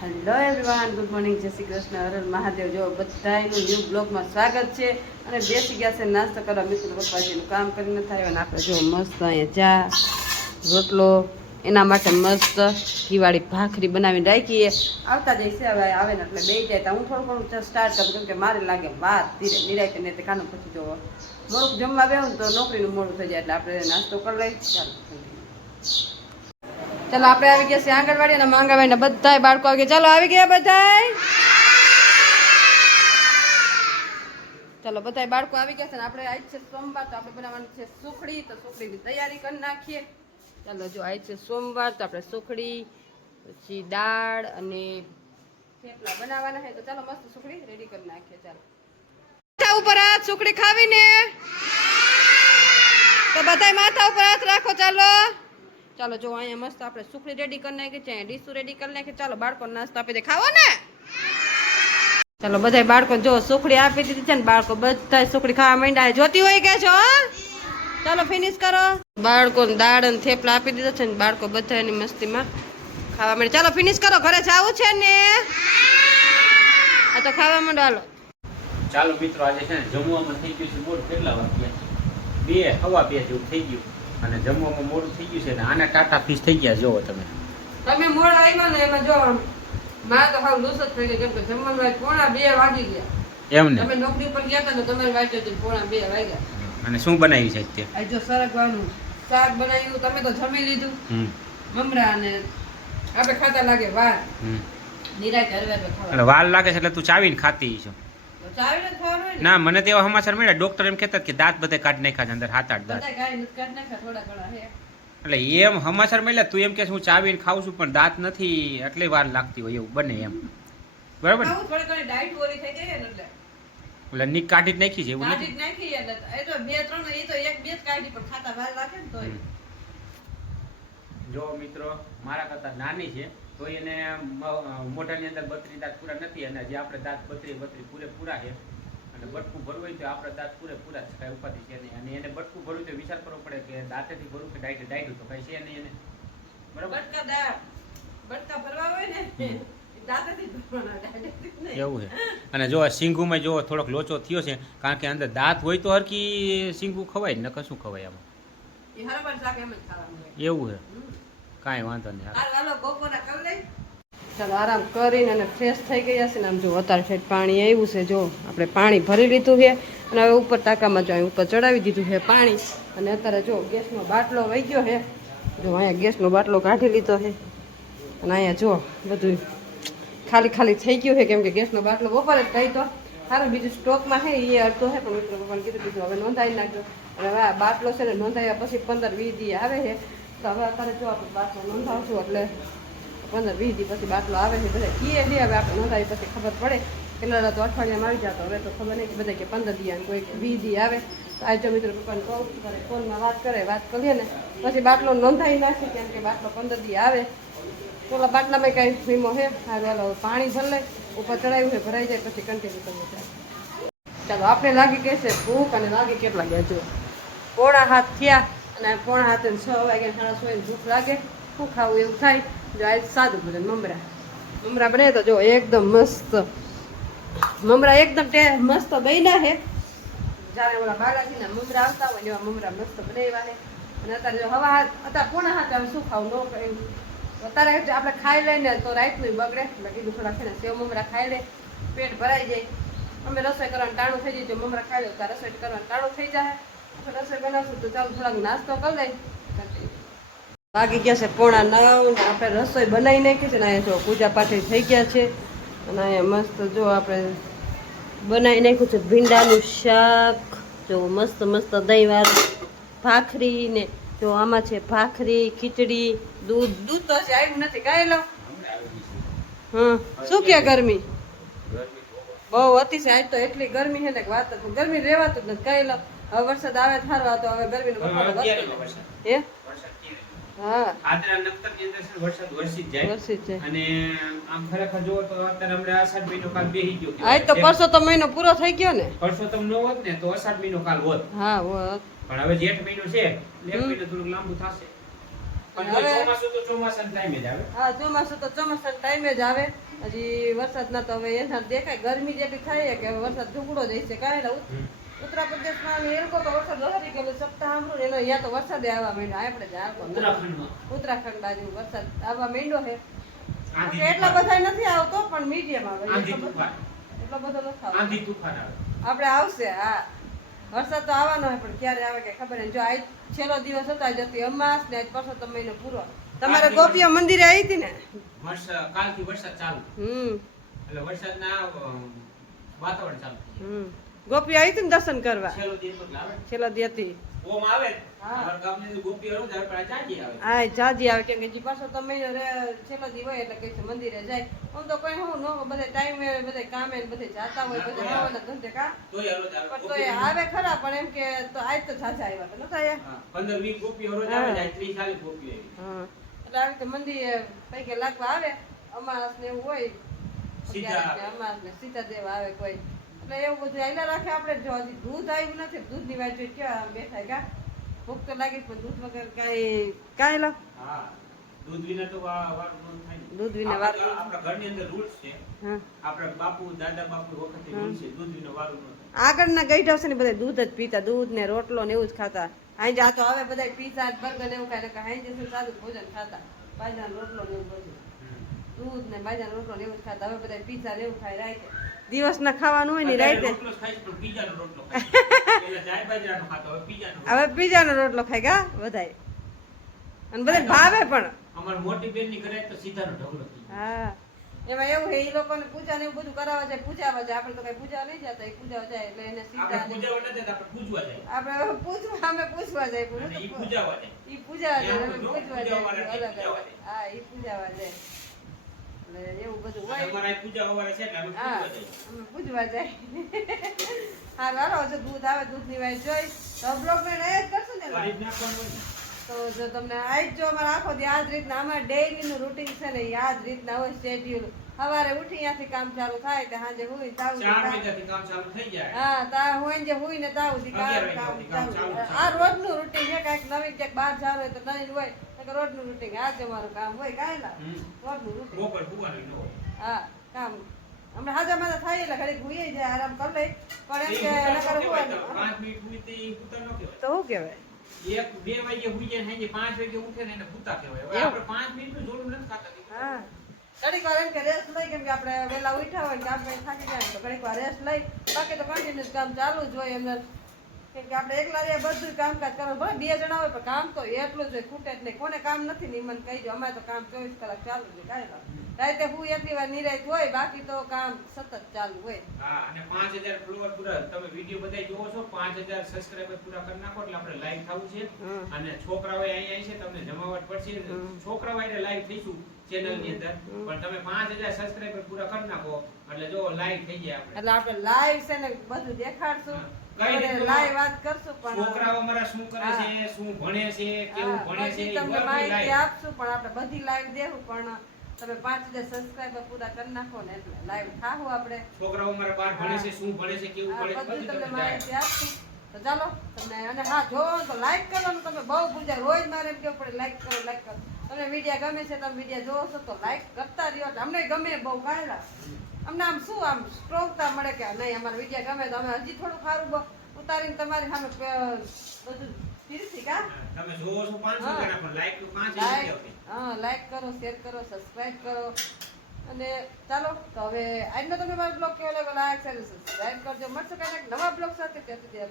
Hello everyone, good morning, જય શ્રી કૃષ્ણ, હર હર મહાદેવ. જો બધાનું ન્યૂ બ્લોગમાં સ્વાગત છે. અને બેસી ગયા છે નાસ્તો કરવા. મિત્રો પપ્પાજીનું કામ કરીને થાય અને આપણે જો મસ્ત અહીંયા ચા રોટલો એના માટે મસ્ત ઘીવાળી ભાખરી બનાવીને રાખીએ. આવતા જઈશે હવે આવે ને એટલે બે જાય તો હું થોડું ઘણું સ્ટાર્ટ કરું, કેમ કે મારે લાગે વાર ધીરે નિરાયતે ને તે કાનું પછી જો મોડું જમવા બેહું તો નોકરીનું મોડું થઈ જાય એટલે આપણે નાસ્તો કરી લઈએ. ચાલો આપણે આવી ગયા છે આંગણવાડી અને આંગણવાડીના બધાય બાળકો આવી ગયા. ચાલો આવી ગયા બધાય. ચાલો બધાય બાળકો આવી ગયા છે ને આપણે આજ છે સોમવાર તો આપણે બનાવવાની છે સુખડી. તો સુખડીની તૈયારી કરી નાખીએ. ચાલો જો આજ છે સોમવાર તો આપણે સુખડી પછી દાળ અને થેપલા બનાવવાના છે. તો ચાલો મસ્ત સુખડી રેડી કરી નાખીએ. ચાલો માથા ઉપર હાથ, સુખડી ખાવીને તો બધાય માથા ઉપર હાથ રાખો. ચાલો ચાલો જો અહીંયા મસ્ત આપણે સુખડી રેડી કરી નાખી છે, ડીશું રેડી કરી નાખી. ચાલો બાળકો નાસ્તો આપી દે, ખાવો ને. ચાલો બધા બાળકો જો સુખડી આપી દીધી છે ને બાળકો બધા સુખડી ખાવા માંડ્યા. જોતી હોય કે છો? ચાલો ફિનિશ કરો. બાળકો દાળ અને થેપલા આપી દીધા છે ને બાળકો બધા એની મસ્તીમાં ખાવા માંડે. ચાલો ફિનિશ કરો, ઘરે જવું છે ને. આ તો ખાવા માંડો. હાલો ચાલો મિત્રો, આજે છે ને જમવામાં થઈ ગયું છે મોડું. કેટલા વાગ્યા? 2:15 જેવું થઈ ગયું અને જમવામાં મોડું થઈ ગયું છે ને આના ટાટા ફીસ થઈ ગયા. જોવો તમે મોડ આવ્યા ને એમાં જો મારે તો હાવ લૂસ જ થઈ ગઈ, કેમ કે જમવાનું 1:45 વાગી ગયા. એમ ને તમે નોકરી પર ગયા હતા ને તમારી વાંચો હતી 1:45 વાગ્યા. અને શું બનાવ્યું છે તે? આ જો સરગવાનું શાક બનાવ્યું. તમે તો જમી લીધું મમરા અને આપણે ખાતા લાગે વાર નિરાય હરવે ખાવા એટલે વાર લાગે છે એટલે તું ચાવીને ખાતી છો? ચાવીને ખાવાનું હોય ને. ના, મને તો એવા સમાચાર મળ્યા, ડોક્ટર એમ કહેતા કે દાંત બધે કાઢી નાખ્યા છે, અંદર 7-8 દાંત. બધા કાઢી નાખ્યા થોડા ઘણા હે. એટલે એમ સમાચાર મળ્યા. તું એમ કે હું ચાવીને ખાઉં છું પણ દાંત નથી એટલે વાર લાગતી હોય એવું બને એમ. બરાબર ને? થોડી ઘણી ડાયટ ઓલી થઈ ગઈ ને એટલે નીક કાઢી જ નાખી છે એવું કાઢી નથી? જ નાખી એટલે એ તો 2-3 એ તો 1-2 જ કાઢી પણ ખાતા વાર લાગે ને તોય. જો મિત્રો, મારા કરતા નાની છે તો એને મોઢાની અંદર 32 દાંત પૂરા નથી અને જે આપણે દાંત 32 પૂરેપૂરા છે અને બટકું ભરવું હોય તો આપણે દાંત પૂરેપૂરા જ કાંઈ ઉપાધિ છે નહીં. અને એને બટકું ભરવું તો વિચાર કરવો પડે કે દાંતેથી ભરવું કે ડાયટું તો કાંઈ છે નહીં એને. બરાબર? બટકા ભરવા હોય ને દાંતેથી ભરવાના, ડાયરેક્ટ નહીં. એવું છે. અને જો સિંગુમાં જો થોડોક લોચો થયો છે કારણ કે અંદર દાંત હોય તો હરકી સિંગુ ખવાય ને કશું ખવાય આમાં. એ હરબર શાક એમ જ ખાવાનું હોય. એવું છે, કાંઈ વાંધો નહીં. હાલો બપોરના કરી લઈ. ચાલો આરામ કરીને અને ફ્રેશ થઈ ગયા છે ને આમ જો અત્યારે ઠેઠ પાણી આવ્યું છે. જો આપણે પાણી ભરી લીધું છે અને હવે ઉપર ટાંકામાં જો ઉપર ચડાવી દીધું છે પાણી. અને અત્યારે જો ગેસનો બાટલો વહી ગયો છે. જો અહીંયા ગેસનો બાટલો કાઢી લીધો છે અને અહીંયા જો બધું ખાલી થઈ ગયું છે, કેમ કે ગેસનો બાટલો બપોરે જ થઈ તો સારું બીજું સ્ટોકમાં છે એ અડધો છે પણ મિત્રો પપ્પાને કીધું હવે નોંધાવી નાખજો. અને હવે આ બાટલો છે ને નોંધાવ્યા પછી 15-20 દી આવે છે. તો હવે અત્યારે જો આપણે બાટલો નોંધાવશું એટલે 15-20 દી પછી બાટલો આવે છે. બધા કીએ છે હવે આપણે નોંધાવી પછી ખબર પડે. કેટલા તો અઠવાડિયામાં આવી જતો, હવે તો ખબર નહીં કે બધા કે 15 દી આવે, કોઈ 20 દી આવે. તો આ જો મિત્રો પપ્પાને કહું કરે ફોનમાં વાત કરીએ ને પછી બાટલો નોંધાવી નાખીએ, કેમ કે બાટલો 15 દી આવે. પેલા બાટલામાં કાંઈ વીમો છે. સારું હાલો પાણી ભર લે, ઉપર ચડાવ્યું છે ભરાઈ જાય પછી કન્ટિન્યુ કરવું છે. ચાલો આપણે લાગી ગઈ છે ભૂખ અને લાગી કેટલા ગયા જો 7:15 થયા અને 5:30 6 વાગ્યા 6:30 ભૂખ લાગે. શું ખાવું એવું થાય. જો આ સાદું ભોજન મમરા બને તો જો એકદમ મસ્ત મમરા એકદમ મસ્ત બન્યા છે. જ્યારે ઓલા બાલાજીના મમરા આવતા હોય ને એવા મમરા મસ્ત બનાવ્યા છે. અને અત્યારે જો હવા અત્યારે 5:30 શું ખાવું ન કર્યું અત્યારે આપણે ખાઈ લઈને તો રાતનું બગડે. એટલે કીધું થોડા છે ને સેવ મમરા ખાઈ લે, પેટ ભરાઈ જાય. અમે રસોઈ કરવાનું ટાણું થઈ જાય. જો મમરા ખાઈ લો તો રસોઈ કરવાનું ટાણું થઈ જાય. આપણે રસોઈ બનાવશું તો ચાલો થોડાક નાસ્તો કરી લઈ. વાગી ગયા છે 8:45 ને આપણે રસોઈ બનાવી નાખી છે ને અહીંયા જો પૂજા પાઠ થઈ ગયા છે. અને અહીંયા મસ્ત જો આપણે બનાવી નાખ્યું છે ભીંડાનું શાક. જો મસ્ત દહીંવાળું ભાખરી ને જો આમાં છે ભાખરી ખીચડી દૂધ તો હજી આવ્યું નથી. કાંઈ લો શું કે ગરમી બહુ અતિશય આજ તો એટલી ગરમી છે ને કે વાત ગરમી રહેવાતું જ નથી. કાંઈ લો હવે વરસાદ આવે થારવા તો હવે ગરમીનો હે હા આદરા નખત્રની અંદર છે વરસાદ વરસી જ જાય. અને આમ ખરેખર જો તો અત્યારે હમણાં અષાઢ મહિનો કાલ બેહી ગયો. આજ તો પરસોત્તમ મહિનો પૂરો થઈ ગયો ને. પરસોત્તમ નો હોત ને તો અષાઢ મહિનો કાલ હોત. હા હોત. પણ હવે જેઠ મહિનો છે એક મહિનો થોડુંક લાંબુ થશે. પણ ચોમાસું તો ચોમાસાના ટાઈમે જ આવે. હા ચોમાસું તો ચોમાસાના ટાઈમે જ આવે. હજી વરસાદ ના તો હવે એના દેખાય ગરમી જેટલી થાય કે હવે વરસાદ ઢુકડો જ છે કાંઈ ઉત્તર પ્રદેશમાં એ લોકો તો વરસાદ વરસી ગયેલો સપ્તાહ સાંભળું એનો અહીંયા તો વરસાદે આવવા માંડ્યો આપણે જ આવતો ઉત્તરાખંડમાં ઉત્તરાખંડ બાજુ વરસાદ આવવા માંડ્યો છે આંધી એટલા બધા નથી આવતો પણ મીડિયમ આવે આંધી તુફાન એટલો બધો નથી આવતો આંધી તુફાન આવે આપણે આવશે હા વરસાદ તો આવવાનો હોય પણ ક્યારે આવે કે ખબર નહીં જો આજ છેલ્લો દિવસ હતો આજ હતી અમાસ ને આજ પરસોત્તમ મહિનો પૂરો તમારે ગોપીઓ મંદિરે આવી હતી ને કાલથી વરસાદ ચાલુ એટલે વરસાદના વાતાવરણ ચાલુ ગોપી આવી હતી ને દર્શન કરવા છેલ્લો દિવસ એટલે આવે છેલ્લો દી હતી ઓમ આવે અમારા ગામની અંદર ગોપી હરો જાય પણ જાજી આવે હા જાજી આવે કેમ કે જી પરસોત્તમ મહિનો છેલ્લો દી હોય એટલે કઈ મંદિરે જાય આમ તો કઈ હું નો બધે ટાઈમે બધે કામે ને બધે જાતા હોય બધે નવાના ધંધે કા તોય હરો જાય પણ તોય આવે ખરા પણ એમ કે તો આજ તો જાજા આવ્યા તો નતા આયા 15-20 ગોપી હરો આવે જાય 30-40 ગોપી આવી હા એટલે આવી તો મંદિર પૈકે લાગવા આવે અમાસ ને એવું હોય સીધા અમાસ ને સીધા દેવા આવે કોઈ એટલે એવું બધું આયલા રાખે આપણે જો હજી દૂધ આવ્યું નથી દૂધની વાત જોઈ કેવા આમ બેઠા કા ભૂખ તો લાગી પણ દૂધ વગર કાંઈ લો હા દૂધ વિના તો વાર ન થાય દૂધ વિના વાર આપણા ઘરની અંદર રૂલ્સ છે હા આપણા બાપુ દાદા બાપુ વખતે રૂલ્સ છે દૂધ વિના વારું ન થાય આગળના ગઈઢા છે ને બધા દૂધ જ પીતા દૂધ ને રોટલો ને એવું જ ખાતા અહીં જા તો હવે બધા પીઝા બર્ગર ને એવું ખાય ને અહીં જશે સાદું ભોજન ખાતા બાજરાનો રોટલો ને એવું બધું દૂધ ને બાજરાનો રોટલો ને એવું જ ખાતા હવે બધા પીઝા ને એવું ખાય રાઈતે દિવસના ખાવાનું હોય ને રાઈતે રોટલો ખાઈશ પણ પીઝાનો રોટલો ખાઈશ પેલા જાય બાજરાનો ખાતો હવે પીઝાનો હવે પીઝાનો રોટલો ખાય કા બધાય અને બધા ભાવે પણ અમાર મોટી બેન ની ઘરે તો સીધાનો ઢગલો થઈ ગયો. હા એમાં એવું છે એ લોકોને પૂજા ને એવું બધું કરાવવા જાય પૂજાવા જાય આપણે તો કઈ પૂજા નહીં જતા એ પૂજાવા જાય એટલે એને આપણે સીધા પૂજાવા નથી જતા, આપણે પૂજવા જાય આપણે પૂછવા અમે પૂછવા જાય અને ઈ પૂજાવા જાય ઈ પૂજાવા જાય એમ અમે તો પૂછવા પૂજાવા જાય વાળા અલગ પૂજાવા અલગ જાય. હા ઈ પૂજાવા જાય એટલે એવું બધું હોય અમારા અહીં પૂજાવા વાળા છે એટલે અમે હા પૂજવા જાય. અમે પૂજવા જાય હા હાલો જો દૂધ આવે દૂધની વાત જોઈ તો બ્લોગ ને એ જ કરશું ને કરી જ નાખવાનું હોય ને. તો જો તમને આજ જો અમારા આખો દી આ જ રીતના અમારા ડેઈલી નું રૂટીન છે ને આ જ રીતના હોય શેડ્યુલ સવારે ઉઠી ત્યાંથી કામ ચાલુ થાય તો સાંજે હુઈ તાવ 4 વાગ્યાથી કામ ચાલુ થઈ જાય. હા તા હોય જે હુઈ ને તાવ સુધી 11 કામ વાગ્યાથી કામ ચાલુ ચાલુ. આ રોજનું રૂટીન છે કાંઈક નવી ક્યાંક બહાર જવાનું હોય તો નહીં હોય તો રોજનું રૂટીન આ જ અમારું કામ હોય કાંઈ ના રોજનું રૂટીન બપોર ભૂવાનું ન હોય. હા કામ હમણાં હાજા માથા થાય એટલે ઘડીક હુઈ જાય આરામ કરી લઈ પણ એમ એ કે પૂતા નકર ન કહેવાય તો. હુવાનું 5 મિનિટ હુઈ તે ઈ પૂતા ન કહેવાય. તો શું કહેવાય 1-2 વાગે હુઈ જાય ને સાંજે 5 વાગે ઉઠે ને એને પૂતા કહેવાય. હવે એવું? આપણે 5 મિનિટનું જોડું નથી ખાતા. હા ઘડીક વાર એમ કે રેસ્ટ લઈ કેમ કે આપણે વહેલા ઉઠ્યા હોય ને કામ કરી થાકી જાય ને તો ઘડીક વાર રેસ્ટ લઈ બાકી તો કન્ટિન્યુઅસ કામ ચાલુ જ હોય એમને કેમ કે આપણે એકલા રહ્યા બધું કામકાજ કરવાનું ભલે 2 જણા હોય પણ કામ તો એટલું જ હોય ખૂટે જ નહીં કોને કામ નથી ને ઈ મને કહી દો અમારે તો કામ 24 કલાક ચાલુ જ હોય કાંઈ ના રાતે હું એટલી વાર નિરાત હોય બાકી તો કામ સતત ચાલુ હોય હા, અને 5000 ફોલોવર પૂરા તમે વિડિયો બધાય જોવો છો 5000 સબસ્ક્રાઇબર પૂરા કરી નાખો એટલે આપણે લાઈવ થવું છે અને છોકરાઓ અહીંયા છે તમને જમાવટ પડશે છોકરાઓ એટલે લાઈવ થઈશું ચેનલ ની અંદર પણ તમે 5000 સબસ્ક્રાઇબર પૂરા કરી નાખો એટલે જો લાઈવ થઈ જાય આપણે એટલે આપણે લાઈવ છે ને બધું દેખાડશું કઈ રીતે લાઈવ વાત કરશું પણ છોકરાઓ અમારા શું કરે છે શું ભણે છે કેવું ભણે છે પછી ઈ તમને બધું માહિતી live. આપશું પણ આપણે બધી લાઈવ દેવું પણ તમે 5000 સબસ્ક્રાઇબર પૂરા કરી નાખો ને એટલે લાઈવ થાવું આપણે છોકરાઓ અમારા બાર ભણે છે શું ભણે છે કેવું હા, ભણે છે બધું બધું તમને તમને માહિતી આપશું તો ચાલો તમને અને હા જો તો લાઈક કરવાનું તમે બહુ ભૂલજા રોજ મારે એમ કેવું પડે લાઈક કરો તમને વિડીયો ગમે છે તમે વિડીયો જોવો છો તો લાઈક કરતા રહ્યો એટલે અમને ગમે બહુ કાયલા અમને આમ શું આમ સ્ટ્રોંગતા મળે કે નહીં અમારા વિડીયો ગમે તો અમે હજી થોડું સારું ઉતારીને તમારી સામે બધું ફીરથી કા તમે જોવો છો 500 હા. જણા પણ લાઈક તો 5 લાઈક આવતી હા લાઈક કરો શેર કરો સબસ્ક્રાઇબ કરો અને ચાલો તો હવે આજનો તમે મારો બ્લોગ કેવો લાગ્યો લાઈક શેર સબસ્ક્રાઇબ કરજો મળશે કાંઈક નવા બ્લોગ સાથે ત્યાં સુધી